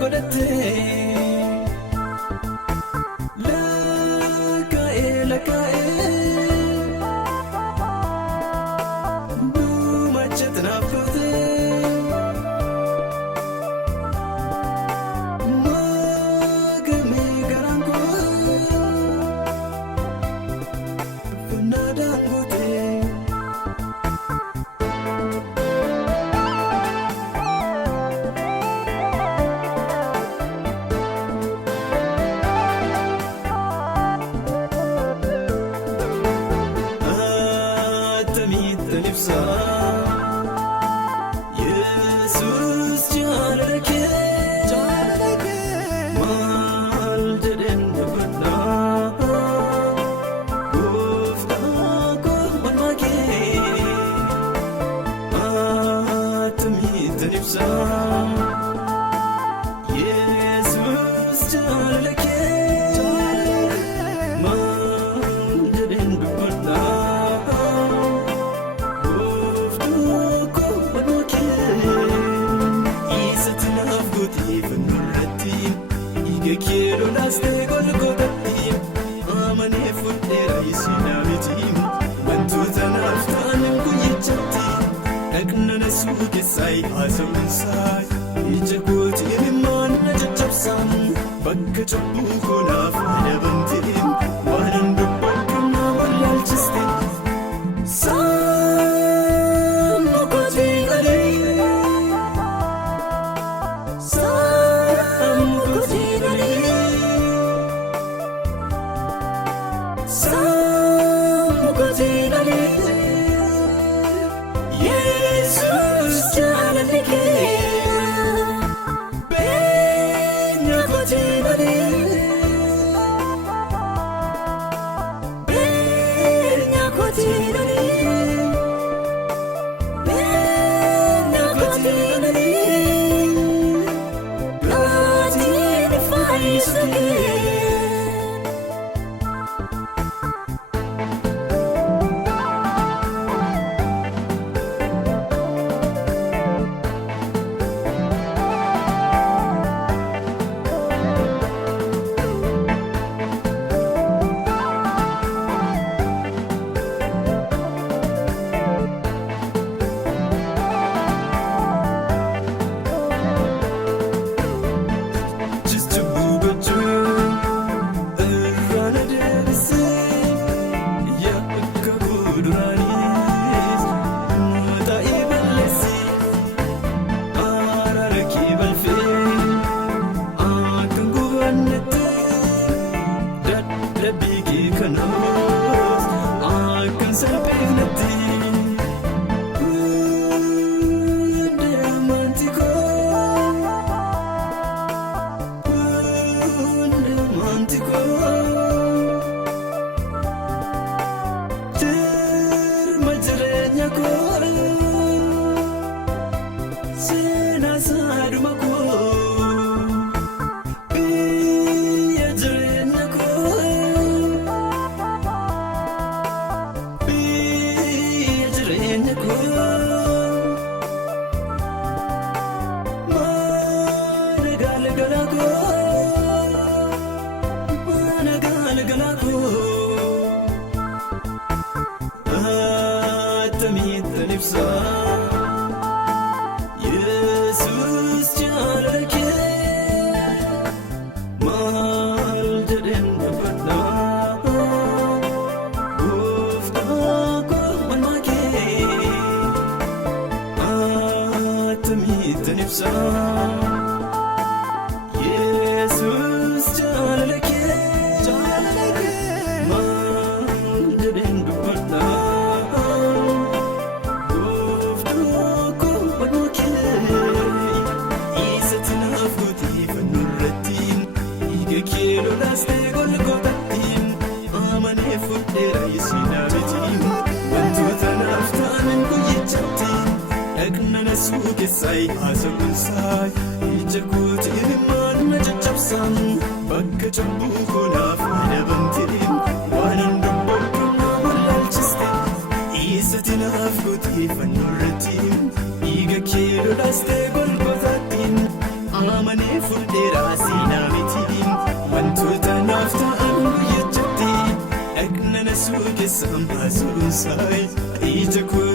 godhatte lakkaa'e duumachatti naaf goote maagamee garaan koo funnaadhaan goote. Jesus jaalalake maal jedhen dubbadha gooftaa koo morma kee attamiittan ibsa Jesus jaalalake maal jedhen dubbadha Kero naste golgotatti amane fudhera isina miti wantoota naaftaan guyyichatti dhaqna na suuqe sa'i haasa'uunsaa ija kooti imimmaan na caccabsaan bakka cubbuu koo naaf adabamte waanan dubbadhu na wallaalchiste sammuu kooti galee Jesus jaalalake beenya kooti beenya kooti beenya kooti laatiin faayisake. Attamiittan ibsa Jesus jaalalake maal jedhen dubbadha gooftaa koo morma kee attamiittan ibsa Jesus jaalalake maal jedhen dubbadha Kero naste golgotatti amane fudhera isina miti wantoota naaftaan guyyichatti dhaqna na suuqe sa'i haasa'uunsaa ija kooti imimmaan na caccabsaan bakka cubbuu koo naaf adabamte waanan dubbadhu na wallaalchiste isatti naaf goote fannoorratti dhiiga kee lolaastee golgotatti amane fudhera fudheera seenaa miti wantoota naaf ta'an guyyachatti dhaqna na suukeessaan baasuun saay ija koo